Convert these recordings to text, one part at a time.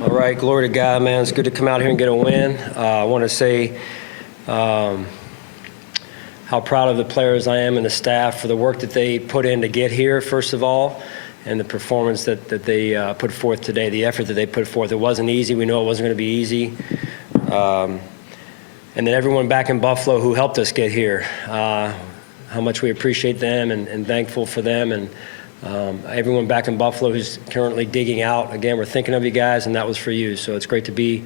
All right, glory to God, man. It's good to come out here and get a win. I want to say how proud of the players I am and the staff for the work that they put in to get here, first of all, and the performance that they put forth today, the effort that they put forth. It wasn't easy. We know it wasn't going to be easy. And then everyone back in Buffalo who helped us get here, how much we appreciate them and thankful for them. And everyone back in Buffalo who's currently digging out. Again, we're thinking of you guys, and that was for you. So it's great to be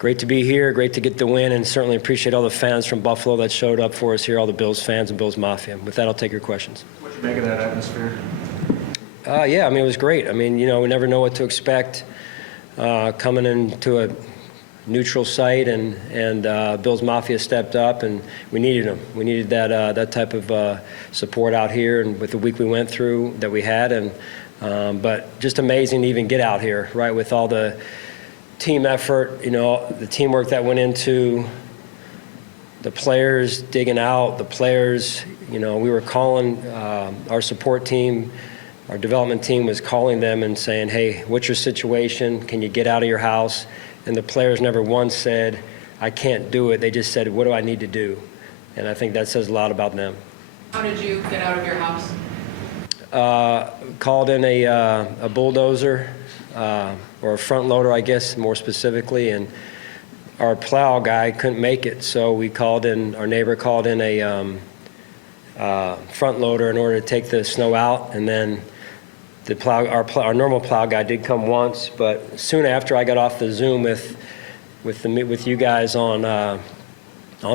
here, great to get the win, and certainly appreciate all the fans from Buffalo that showed up for us here, all the Bills fans and Bills Mafia. With that, I'll take your questions. What did you make of that atmosphere? Yeah, I mean, it was great. I mean, you know, we never know what to expect coming into a neutral site, and Bills Mafia stepped up, and we needed them. We needed that type of support out here, and with the week we went through that we had, and but just amazing to even get out here, right, with all the team effort, you know, the teamwork that went into the players digging out, the players, you know, we were calling our support team, our development team was calling them and saying, hey, what's your situation? Can you get out of your house? And the players never once said, I can't do it. They just said, what do I need to do? And I think that says a lot about them. How did you get out of your house? Called in a bulldozer, or a front loader, I guess, more specifically, and our plow guy couldn't make it, so we called in, our neighbor called in a front loader in order to take the snow out, and then the our normal plow guy did come once, but soon after I got off the Zoom with you guys on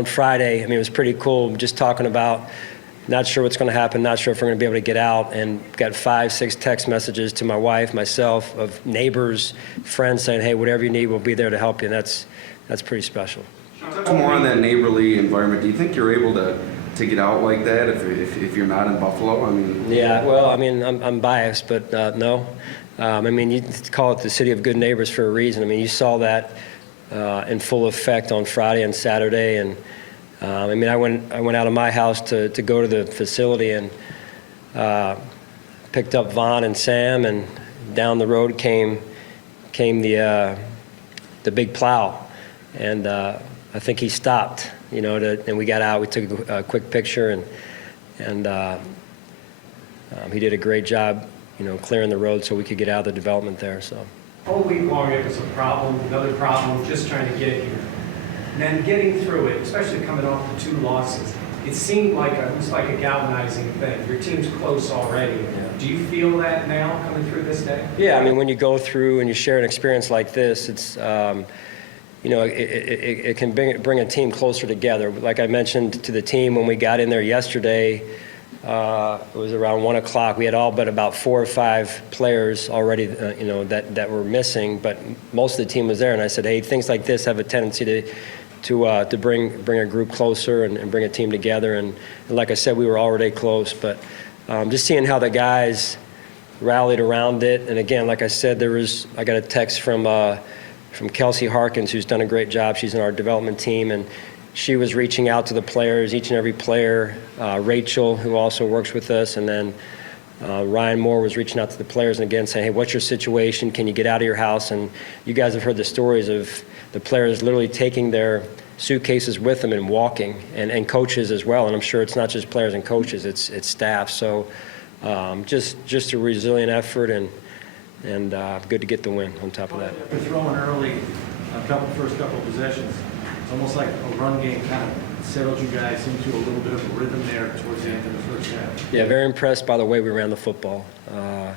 Friday, I mean, it was pretty cool, just talking about not sure what's going to happen, not sure if we're going to be able to get out, and got 5-6 text messages to my wife, myself, of neighbors, friends saying, hey, whatever you need, we'll be there to help you, and that's pretty special. Touch more on that neighborly environment. Do you think you're able to get out like that if you're not in Buffalo? I mean, yeah, well, I mean, I'm biased, but no. I mean, you call it the city of good neighbors for a reason. I mean, you saw that in full effect on Friday and Saturday, and I mean, I went out of my house to go to the facility and picked up Vaughn and Sam, and down the road came the big plow, and I think he stopped, you know, and we got out. We took a quick picture, and he did a great job, you know, clearing the road so we could get out of the development there. So all week long it was a problem, another problem, just trying to get here. And then getting through it, especially coming off the 2 losses, it seemed like it was like a galvanizing thing. Your team's close already. Yeah. Do you feel that now coming through this day? Yeah, I mean, when you go through and you share an experience like this, it's you know, it can bring a team closer together. Like I mentioned to the team when we got in there yesterday, it was around 1 o'clock. We had all but about 4 or 5 players already, you know, that were missing, but most of the team was there. And I said, hey, things like this have a tendency to bring a group closer and bring a team together. And like I said, we were already close, but just seeing how the guys rallied around it. And again, like I said, I got a text from Kelsey Harkins, who's done a great job. She's in our development team, and she was reaching out to the players, each and every player. Rachel, who also works with us, and then Ryan Moore was reaching out to the players and again saying, hey, what's your situation? Can you get out of your house? And you guys have heard the stories of the players literally taking their suitcases with them and walking, and coaches as well. And I'm sure it's not just players and coaches, it's staff. So just a resilient effort, and good to get the win on top of that. After throwing early, first couple of possessions, it's almost like a run game kind of settled you guys into a little bit of a rhythm there towards the end of the first half. Yeah, very impressed by the way we ran the football. I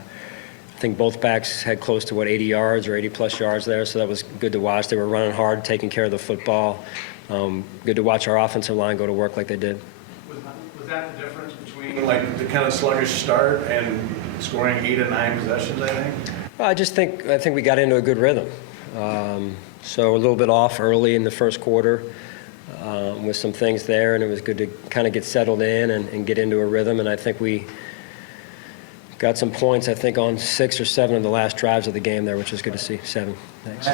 think both backs had close to, 80 yards or 80-plus yards there, so that was good to watch. They were running hard, taking care of the football. Good to watch our offensive line go to work like they did. Was that the difference between, like, the kind of sluggish start and scoring 8 or 9 possessions, I think? Well, I think we got into a good rhythm. So a little bit off early in the first quarter with some things there, and it was good to kind of get settled in and get into a rhythm. And I think we got some points, I think, on 6 or 7 of the last drives of the game there, which is good to see. 7. Thanks.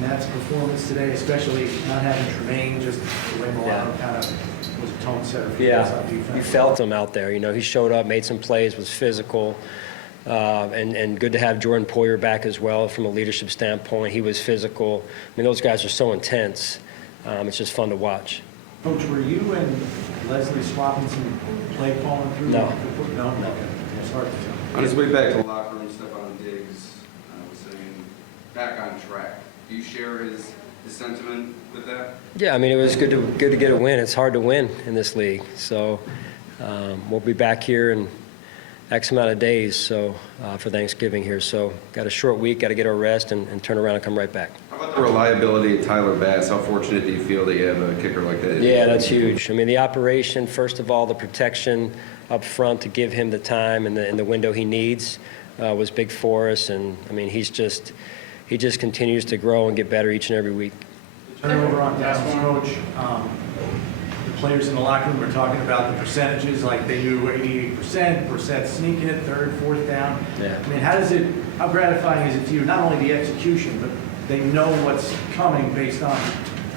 Matt's performance today, especially not having Tremaine, just the way Milano kind of was a tone setter for you guys on defense. You felt him out there. You know, he showed up, made some plays, was physical. And good to have Jordan Poyer back as well from a leadership standpoint. He was physical. I mean, those guys are so intense. It's just fun to watch. Coach, were you and Leslie swapping some play calling through? No. No, okay. It's hard to tell. On his way back to the locker room, Stephon Diggs was saying, back on track. Do you share his sentiment with that? Yeah, I mean, it was good to get a win. It's hard to win in this league. So we'll be back here in X amount of days for Thanksgiving here. So got a short week, got to get our rest and turn around and come right back. How about the reliability of Tyler Bass? How fortunate do you feel that you have a kicker like that? Yeah, that's huge. I mean, the operation, first of all, the protection up front to give him the time and the window he needs was big for us. And, I mean, he just continues to grow and get better each and every week. Turnover on downs, Coach. The players in the locker room were talking about the percentages, like they do 88%, sneaking it, third, fourth down. Yeah. I mean, how gratifying is it to you, not only the execution, but they know what's coming based on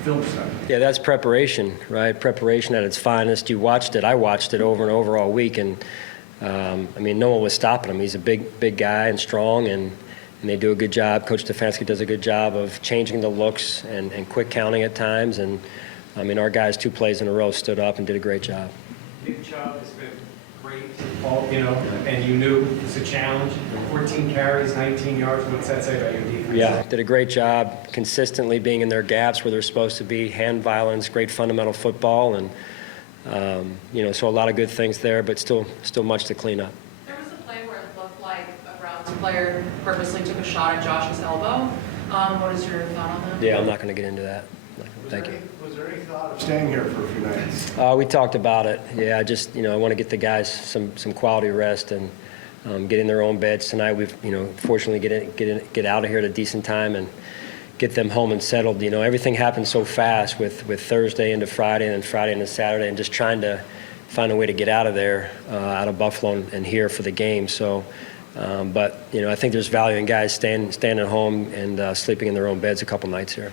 film study? Yeah, that's preparation, right? Preparation at its finest. You watched it. I watched it over and over all week. And, I mean, no one was stopping him. He's a big guy and strong, and they do a good job. Coach Stefanski does a good job of changing the looks and quick counting at times. And, I mean, our guys 2 plays in a row stood up and did a great job. Nick Chubb has been great, and you knew it's a challenge. 14 carries, 19 yards. What's that say about your defense? Yeah, did a great job consistently being in their gaps where they're supposed to be, hand violence, great fundamental football, and, so a lot of good things there, but still much to clean up. There was a play where it looked like a Browns player purposely took a shot at Josh's elbow. What is your thought on that? Yeah, I'm not going to get into that. Thank you. Was there any thought of staying here for a few nights? We talked about it. Yeah, I want to get the guys some quality rest and get in their own beds tonight. We've, fortunately get out of here at a decent time and get them home and settled. Everything happened so fast with Thursday into Friday and then Friday into Saturday, and just trying to find a way to get out of there, out of Buffalo and here for the game. So, but I think there's value in guys staying at home and sleeping in their own beds a couple nights here.